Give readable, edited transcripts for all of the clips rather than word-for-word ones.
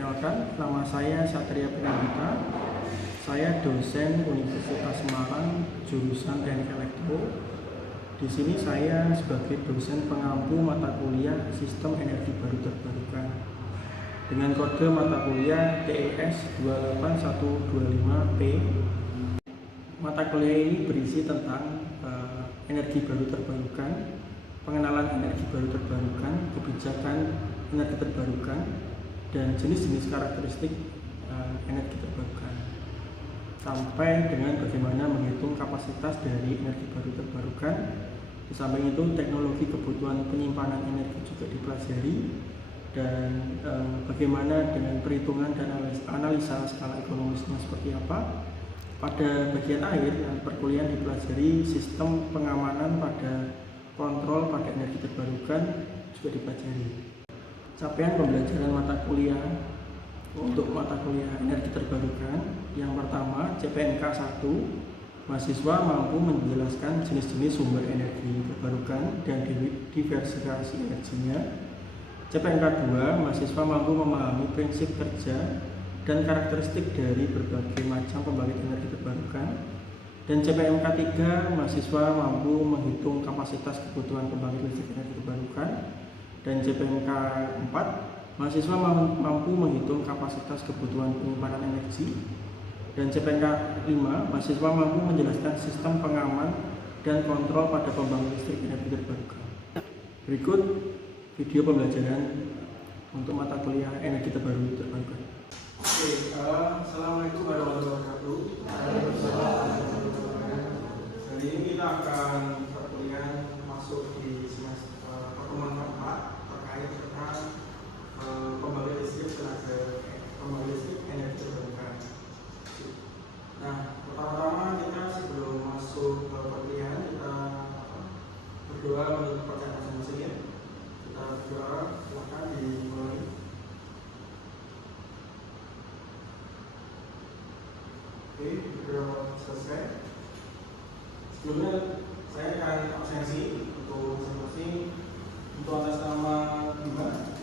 Perkenalkan, nama saya Satria Pinambita. Saya dosen Universitas Semarang, jurusan Teknik Elektro. Di sini saya sebagai dosen pengampu mata kuliah Sistem Energi Baru Terbarukan dengan kode mata kuliah TES 28125P. Mata kuliah ini berisi tentang energi baru terbarukan, pengenalan energi baru terbarukan, kebijakan energi terbarukan, dan jenis-jenis karakteristik energi terbarukan, sampai dengan bagaimana menghitung kapasitas dari energi baru terbarukan. Di samping itu, teknologi kebutuhan penyimpanan energi juga dipelajari, dan bagaimana dengan perhitungan dan analisa skala ekonomisnya seperti apa. Pada bagian akhir perkuliahan dipelajari sistem pengamanan pada kontrol pada energi terbarukan juga dipelajari. Capaian pembelajaran mata kuliah untuk mata kuliah energi terbarukan, yang pertama CPNK 1, mahasiswa mampu menjelaskan jenis-jenis sumber energi terbarukan dan diversifikasi energinya. CPNK 2, mahasiswa mampu memahami prinsip kerja dan karakteristik dari berbagai macam pembangkit energi terbarukan. Dan CPNK 3, mahasiswa mampu menghitung kapasitas kebutuhan pembangkit listrik energi terbarukan. Dan CPNK 4, mahasiswa mampu menghitung kapasitas kebutuhan penyimpanan energi. Dan CPNK 5, mahasiswa mampu menjelaskan sistem pengaman dan kontrol pada pembangkit listrik energi terbarukan. Berikut video pembelajaran untuk mata kuliah energi terbarukan. Assalamualaikum warahmatullahi wabarakatuh. Hari ini kita akan perkuliahan masuk di semester pertemuan keempat terkait tentang pembangkit listrik energi terbarukan. Nah, pertama-tama kita sebelum masuk ke perkuliahan, kita berdoa untuk percayaan masing-masing. Kita berdoa, silakan dimulai. Oke, berdoa selesai. Sebelumnya saya akan absensi untuk masing-masing. Untuk atas nama Bima,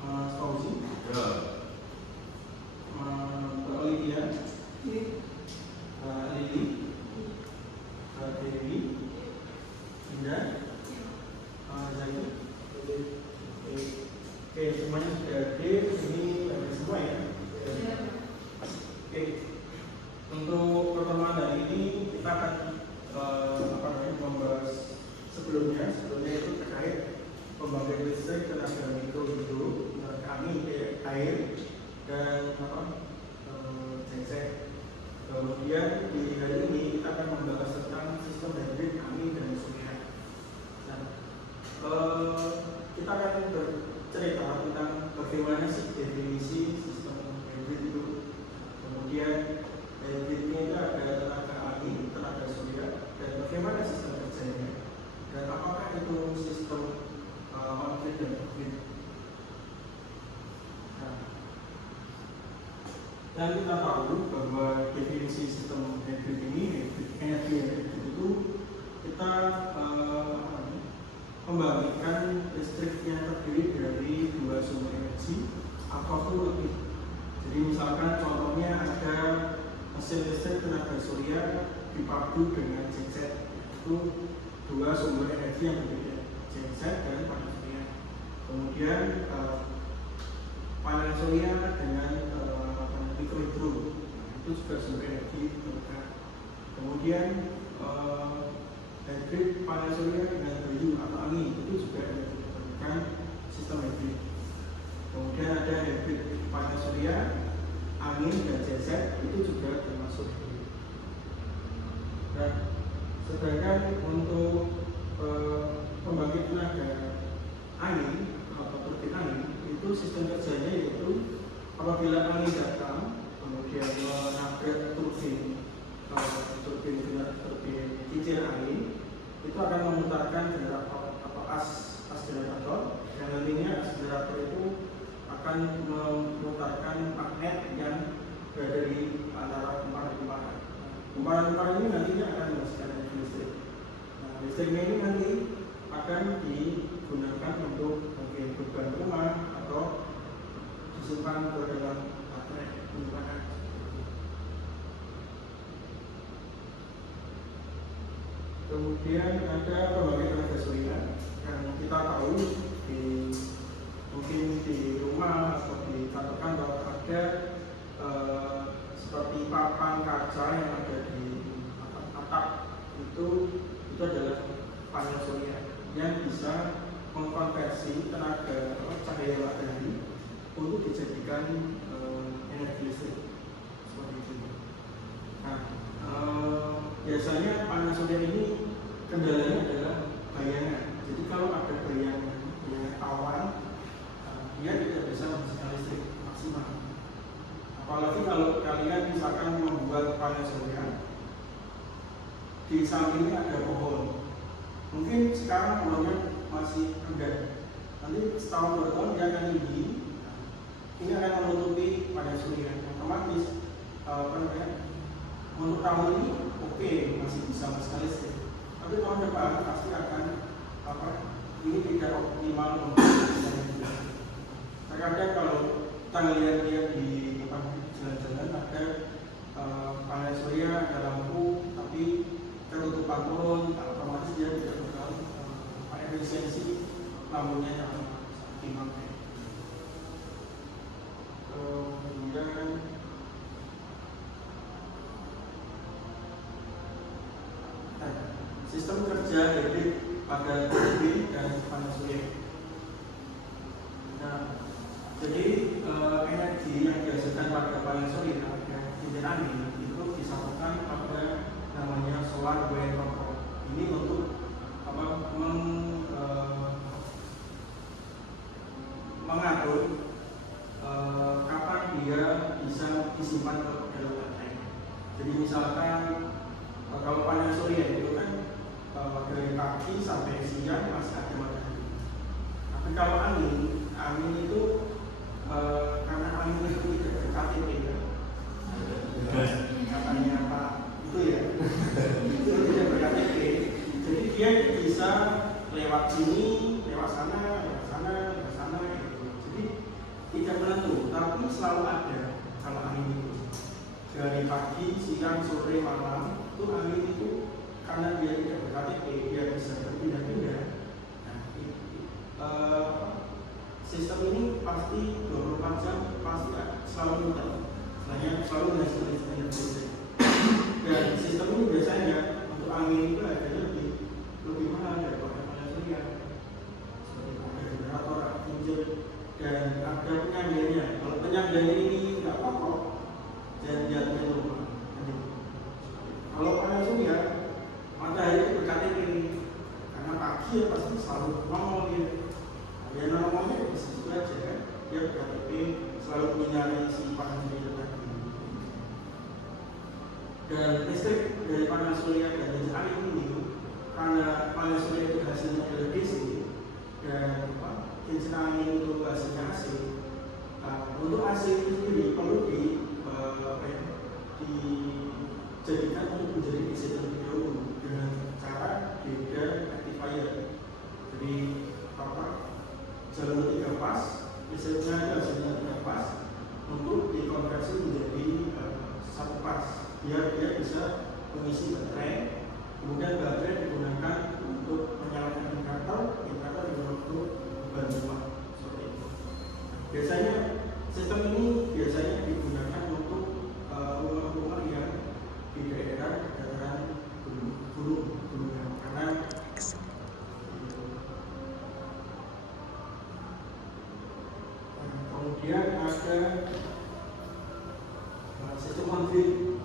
Mas Fauzi, Mbak Olivia, Mbak Lili, Mbak Dewi, Indah, Zaini. Oke, semuanya sudah hadir. Ini ada semua ya. Oke, untuk pertemuan hari ini kita akan membahas sebelumnya itu terkait pembangkit listrik tenaga mikro hidro, kami air dan genset. Kemudian di hari ini kita akan membahas tentang sistem hybrid angin dan surya. Nah, kita akan bercerita tentang bagaimana sih definisi sistem hybrid itu. Kemudian hybridnya itu ada tenaga angin, tenaga surya, dan bagaimana sistem kerjanya, dan apakah itu sistem on-grid dan off-grid. Nah, dan kita tahu bahwa definisi sistem hybrid ini, energi hybrid itu kita membangkitkan listrik yang terdiri dari dua sumber energi ataupun lebih. Jadi misalkan contohnya ada mesin listrik tenaga surya dipadu dengan genset, itu dua sumber energi yang berbeda, genset dan panel surya. Kemudian panel surya dengan mikrohidro, itu juga sumber energi terbarukan. Kemudian hybrid panel surya dengan bayu atau angin, itu juga energi terbarukan, sistem hybrid. Kemudian ada hybrid panel surya, angin dan genset, itu juga termasuk hybrid. Dan sedangkan untuk pembangkit tenaga angin atau turbin angin, itu sistem kerjanya yaitu apabila angin datang kemudian menabrak turbin kincir angin, itu akan memutarkan generator atau as generator, yang nantinya as generator itu akan memutarkan magnet yang berada di antara kumparan-kumparan. Kumparan-kumparan ini nantinya akan menghasilkan energi listrik. Nah, listriknya ini nanti akan digunakan untuk beban rumah atau disimpan masukkan ke dalam baterai menggunakan. Kemudian ada pembangkit tenaga surya yang kita tahu mungkin di rumah atau di kantor-kantor ada seperti papan kaca yang ada di atap itu adalah panel surya yang bisa mengkonversi tenaga cahaya matahari untuk dijadikan energi listrik seperti itu. Nah, biasanya panel surya ini kendalanya adalah bayangan. Jadi kalau ada bayangan awan, dia tidak bisa menghasilkan listrik maksimal. Apalagi kalau kalian misalkan membuat panel surya, di sampingnya ada pohon. Mungkin sekarang pohonnya masih rendah. Nanti setahun 2 tahun dia akan tinggi. Ini akan menutupi panel surya. Otomatis untuk tahun ini oke, masih bisa menghasilkan listrik. Tapi tahun depan pasti akan ini tidak optimal untuk energi. Terkadang kalau kita lihat di jalan-jalan ada panel surya, ada lampu, tapi ketutupan turun, otomatis dia tidak bakal efisiensi lampunya yang optimal. Kemudian sistem kerja hibrid pada PV dan panel surya. Nah, jadi energi yang dihasilkan pada panel surya dan kincir angin itu disambungkan pada namanya solar wind control. Ini untuk mengatur kapan dia bisa disimpan ke dalam baterai. Jadi misalkan kalau panel surya itu kan dari pagi sampai siang masih ada matahari. Tapi kalau angin itu karena angin itu tidak berKTP ya. Katanya Pak itu ya, itu tidak berKTP. Jadi dia bisa lewat sini, lewat sana, lewat sana, lewat sana. Gitu. Jadi tidak menentu, tapi selalu ada kalau angin itu. Dari pagi, siang, sore, malam itu angin itu karena dia tidak berKTP, dia bisa berpindah-pindah. Nah, sistem ini pasti 24 jam pasti selalu muter, selalu menghasilkan energi listrik. Dan sistem ini biasanya untuk angin itu harganya lebih mahal daripada panel surya. Seperti ada generator, ada kincir, dan ada penyangganya. Kalau penyangganya ini nggak kokoh, dan jatuhnya rumah. Kalau panel surya, matahari itu berKTP karena pagi ya pasti selalu nongol dia. Dia nongolnya di situ aja kan, dia berKTP selalu menyinari si panel surya tadi. Dan listrik dari panel surya dan kincir angin ini, karena panel surya itu hasilnya adalah DC dan kincir angin itu hasilnya AC. Untuk AC itu sendiri perlu dijadikan untuk menjadi DC terlebih dahulu dengan cara beda rectifier. Jadi jalur 3 pas, listriknya itu hasilnya 3 pas untuk dikonversi menjadi 1 pas biar dia bisa mengisi baterai. Kemudian baterai digunakan untuk menyalakan inverter digunakan untuk beban rumah seperti itu. Biasanya sistem ini digunakan untuk rumah-rumah yang di daerah dataran gunung karena kemudian ada sistem on-grid.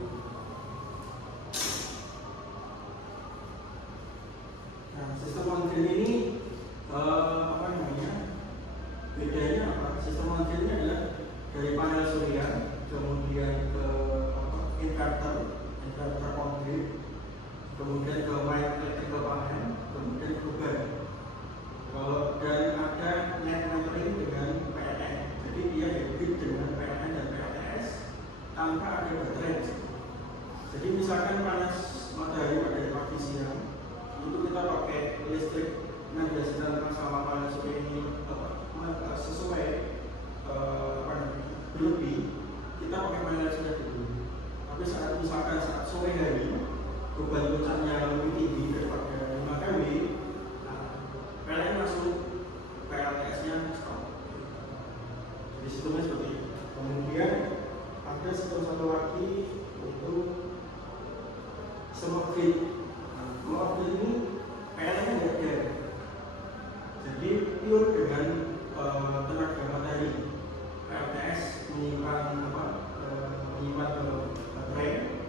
Sistem on-grid ini bedanya apa? Sistem on-grid ini adalah dari panel surya kemudian ke inverter on-grid, kemudian ke electrical panel, kemudian ke beban. Dan ada net metering dengan PLN. Jadi dia hybrid dengan PLN dan PLTS tanpa ada baterai. Jadi misalkan panas matahari pada pagi siang, itu kita pakai listrik yang dihasilkan sama panel surya ini sesuai misalkan saat sore hari beban puncaknya lebih tinggi daripada 5 kW, nah, PLN masuk, PLTS-nya stop. Jadi sistemnya seperti itu. Kemudian ada sistem satu lagi untuk smart grid. Smart grid ini PLN-nya nggak ada, jadi pure dengan tenaga matahari. PLTS menyimpan baterai,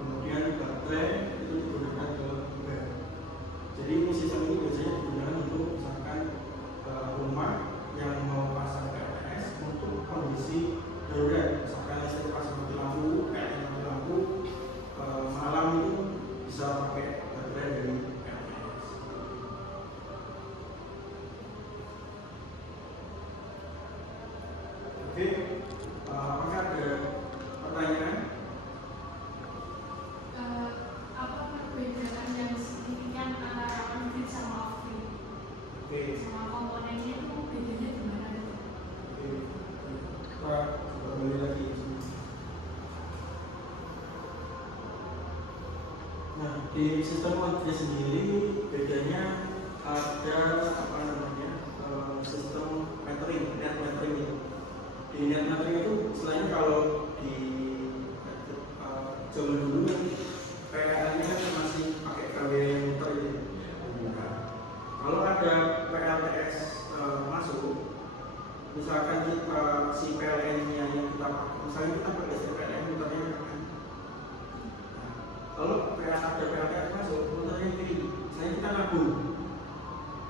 kemudian baterai itu digunakan ke gudang. Jadi ini sistem ini biasanya digunakan untuk misalkan rumah yang mau pasang PLTS untuk kondisi darurat, misalkan listrik pas mati lampu, PLN mati lampu, malam itu bisa pakai baterai dari PLTS. Oke, apakah ada pertanyaan? Apa perbedaan yang signifikan antara on-grid sama off-grid? Oke. Sama komponennya itu bedanya di mana? Oke. Kita kembali lagi. Nah, di sistem on-grid sendiri bedanya ada sistem metering, net metering itu. Di net metering itu selain kalau di zaman dulu PLN-nya kan masih pakai KW yang muter gitu. Nah, kalau ada PLTS masuk, misalkan kita si PLN-nya yang kita pakai, misalnya kita pakai si PLN muternya kan. Nah, kalau ada PLTS masuk, muternya kiri. Misalnya kita nabung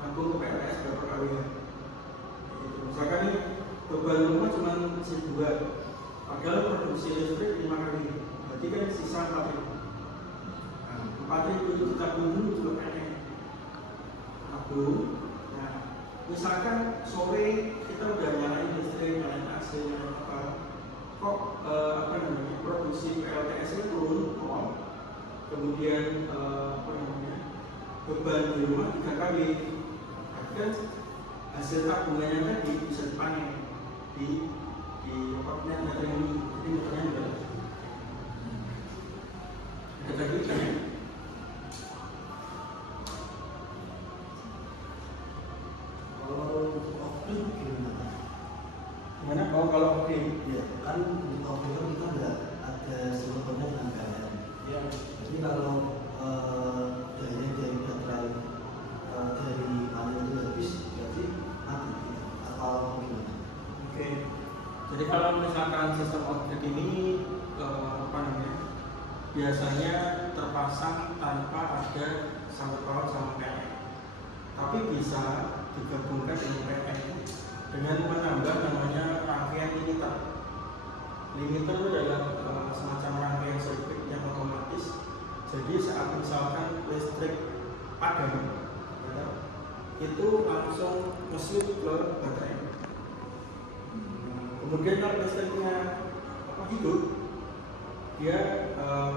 ke PLTS berapa kali ya? Misalkan ini beban rumah cuma 1.200, padahal produksi listrik 5 kali, berarti kan sisa 4.000. Nah, 4.000 itu kita tabung juga PLN. Tabung. Nah, misalkan sore kita udah nyalain listrik, nyalain AC, nyalain apa, kok produksi PLTS-nya turun, kemudian beban di rumah 3 kali. Kan hasil tabungannya tadi bisa dipanen di net metering ini. Jadi meternya juga ada lagi kan? Kalau off-grid gimana? Kalau oke, Ya, kan di off-grid kita ada sebetulnya dengan PLN. ya. Jadi kalau daya dari baterai dari panel itu habis, berarti mati gitu. Atau gimana? Oke. Jadi kalau misalkan sistem on-grid ini biasanya terpasang tanpa ada sangkut paut sama PLN, tapi bisa digabungkan dengan PLN dengan menambah namanya rangkaian limiter. Limiter itu adalah semacam rangkaian sirkuit yang otomatis. Jadi saat misalkan listrik padam, ya, itu langsung nge-switch ke baterai. Kemudian kalau listriknya hidup, dia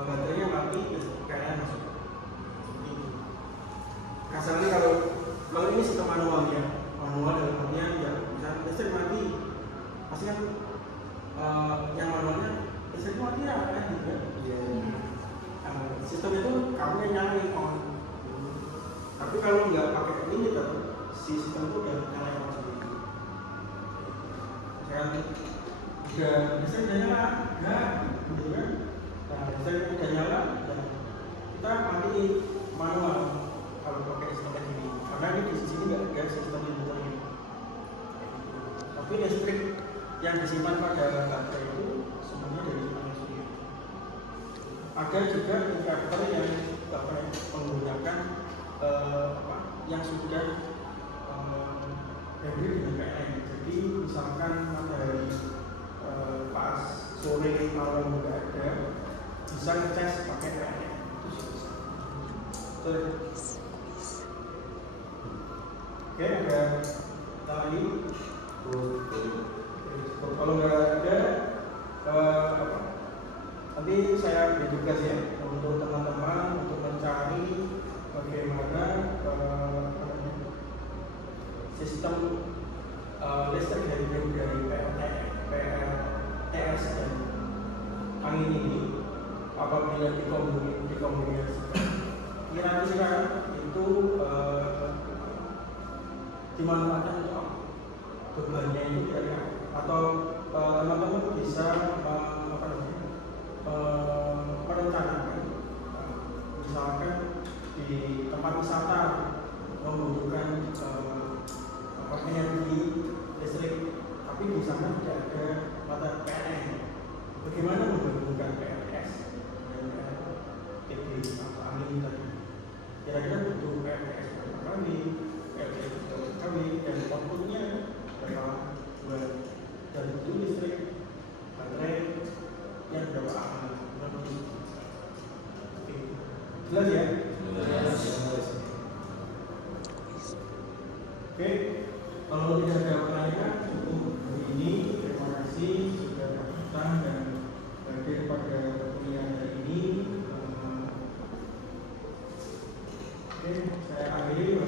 baterainya mati, PLN masuk. Kasarnya kalau ini sistem manualnya, manual dalam artian ya, misalnya listrik mati, pasti kan yang manualnya listrik mati lah kan gitu kan. Sistem itu kamu yang nyalain on. Tapi kalau nggak pakai limiter, si sistem itu udah nyalain on sendiri. Udah listrik udah nyala, enggak, gitu kan? Nah, listrik udah nyala, dan kita mati manual kalau pakai sistem ini. Karena ini di sini nggak ada sistem limiter ini. Tapi listrik yang disimpan pada baterai itu semuanya dari panel surya. Ada juga inverter yang menggunakan yang sudah hybrid dengan PLN. Jadi misalkan matahari pas sore malam nggak ada, bisa ngecas pakai PLN. Oke, ada lagi. Kalau nggak ada, nanti saya beri tugas ya untuk teman-teman untuk mencari bagaimana sistem listrik hybrid dari PLTS dan angin ini apabila dikombinasikan. Kira-kira itu dimanfaatkan untuk apa? Bebannya itu kira-kira atau teman-teman bisa merencanakan misalkan di tempat wisata membutuhkan energi listrik, tapi di sana tidak ada mata PLN. Bagaimana menggabungkan PLS dengan PLTB atau angin tadi? Kira-kira butuh PLS berapa kali, PLS berapa kali, dan outputnya berapa bulan, dan butuh listrik baterai yang berapa ampere. Oke, jelas ya? Oke, kalau tidak ada pertanyaan cukup hari ini. Terima kasih sudah datang dan hadir pada kuliah hari ini. Oke, saya akhiri.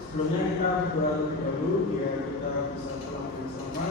Sebelumnya kita berdoa terlebih dahulu biar kita bisa pulang bersama.